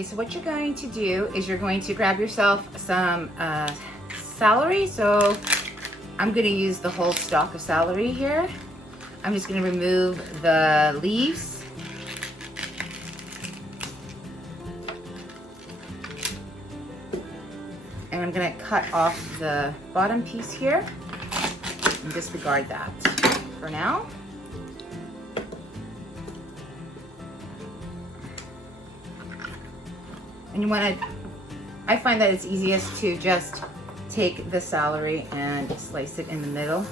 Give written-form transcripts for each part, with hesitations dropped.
Okay, so what you're going to do is you're going to grab yourself some celery. So I'm going to use the whole stalk of celery here. I'm just going to remove the leaves. And I'm going to cut off the bottom piece here and disregard that for now. And you want to, I find that it's easiest to just take the celery and slice it in the middle.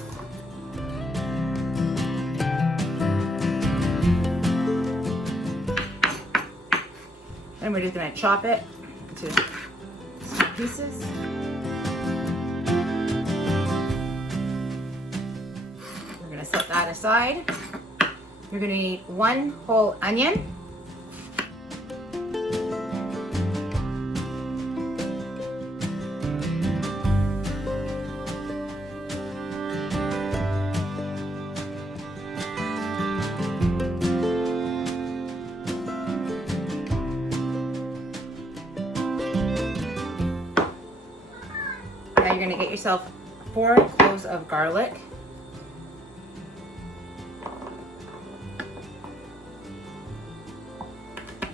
Then we're just going to chop it into small pieces. We're going to set that aside. You're going to need 1 whole onion. Now you're going to get yourself 4 cloves of garlic.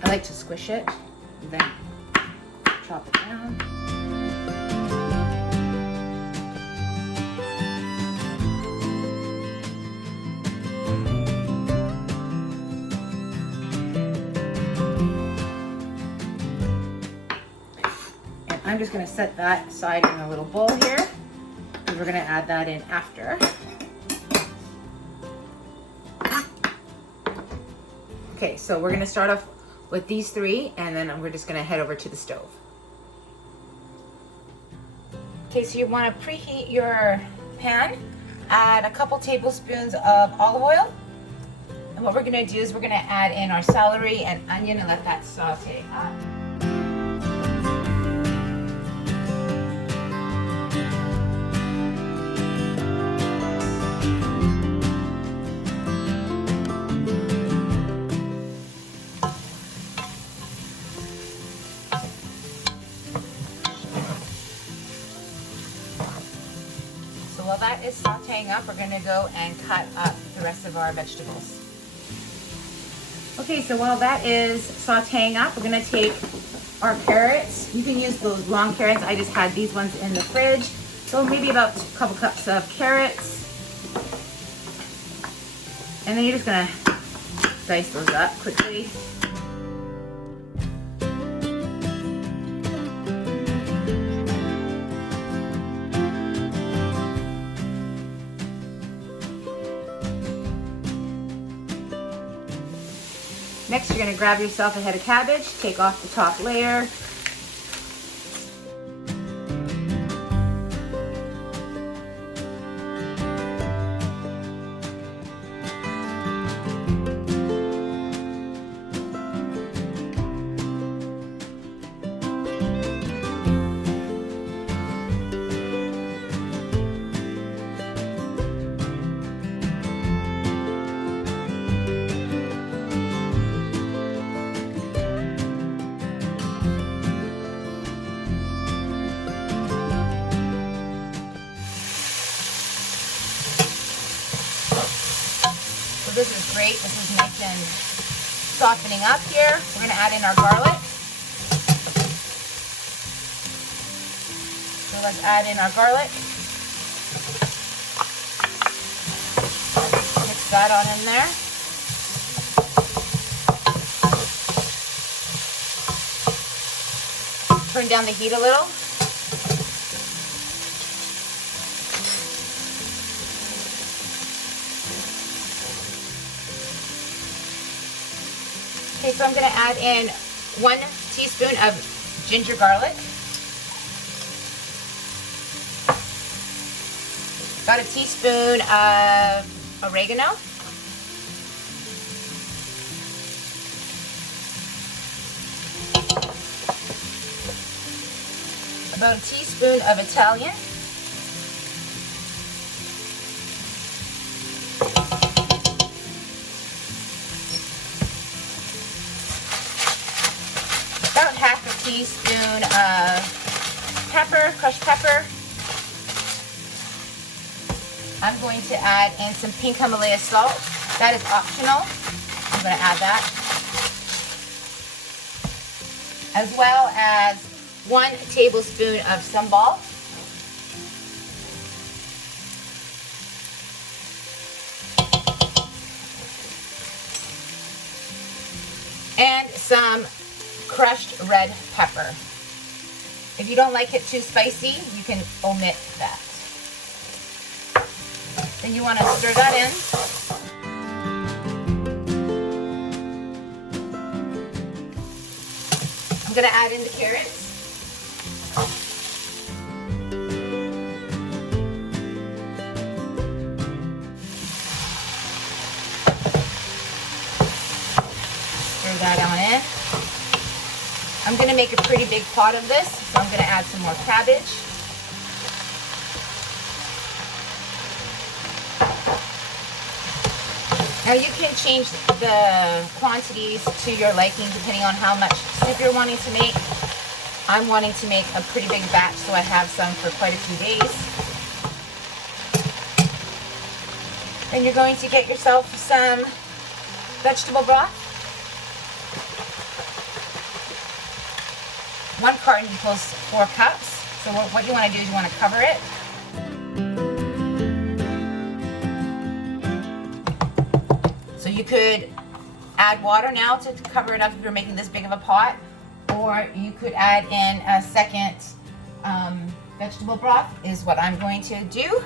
I like to squish it and then chop it down. I'm just going to set that aside in a little bowl here, and we're going to add that in after. Okay, so we're going to start off with these 3, and then we're just going to head over to the stove. Okay, so you want to preheat your pan, add a couple tablespoons of olive oil, and what we're going to do is we're going to add in our celery and onion and let that saute up. While that is sauteing up, we're going to go and cut up the rest of our vegetables. Okay, so while that is sauteing up, we're going to take our carrots. You can use those long carrots. I just had these ones in the fridge. So maybe about a couple cups of carrots. And then you're just going to dice those up quickly. Next, you're going to grab yourself a head of cabbage, take off the top layer. This is great. This is nice and softening up here. We're going to add in our garlic. So let's add in our garlic. Mix that on in there. Turn down the heat a little. Okay, so I'm going to add in 1 teaspoon of ginger garlic, about a teaspoon of oregano, about a teaspoon of Italian, teaspoon of pepper, crushed pepper. I'm going to add in some pink Himalaya salt. That is optional. I'm going to add that. As well as 1 tablespoon of sambal. And some crushed red pepper. If you don't like it too spicy, you can omit that. Then you want to stir that in. I'm going to add in the carrots. Stir that on in. I'm going to make a pretty big pot of this, so I'm going to add some more cabbage. Now you can change the quantities to your liking depending on how much soup you're wanting to make. I'm wanting to make a pretty big batch, so I have some for quite a few days. Then you're going to get yourself some vegetable broth. 1 carton equals 4 cups. So what you want to do is you want to cover it. So you could add water now to cover it up if you're making this big of a pot, or you could add in a second vegetable broth, is what I'm going to do.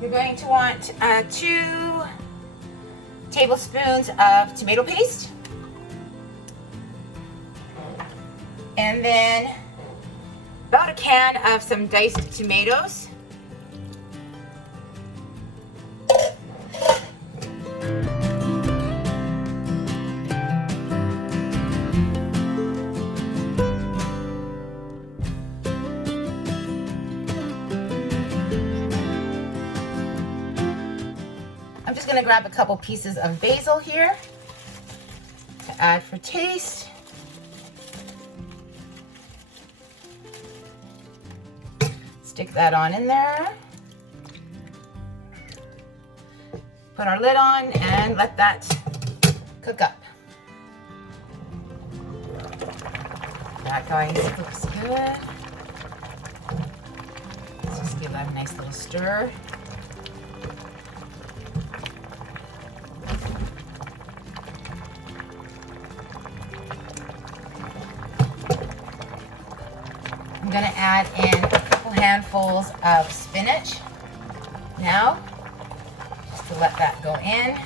You're going to want 2 tablespoons of tomato paste. And then about a can of some diced tomatoes. I'm just going to grab a couple pieces of basil here to add for taste. Stick that on in there. Put our lid on and let that cook up. That, guys, looks good. Let's just give that a nice little stir. I'm going to add in a couple handfuls of spinach now, just to let that go in.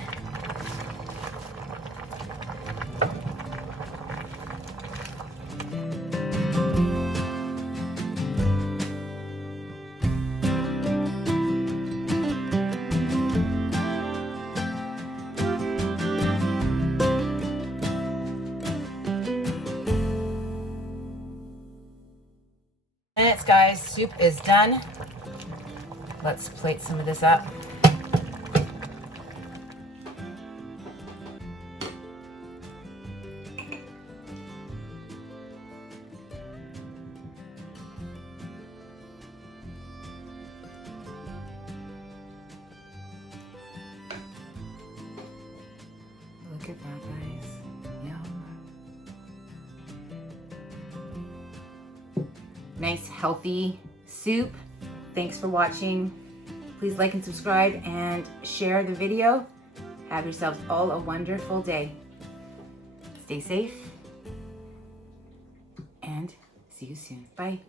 Minutes, guys, soup is done. Let's plate some of this up. Look at that, guys. Yum. Nice, healthy soup. Thanks for watching. Please like and subscribe and share the video. Have yourselves all a wonderful day. Stay safe and see you soon. Bye.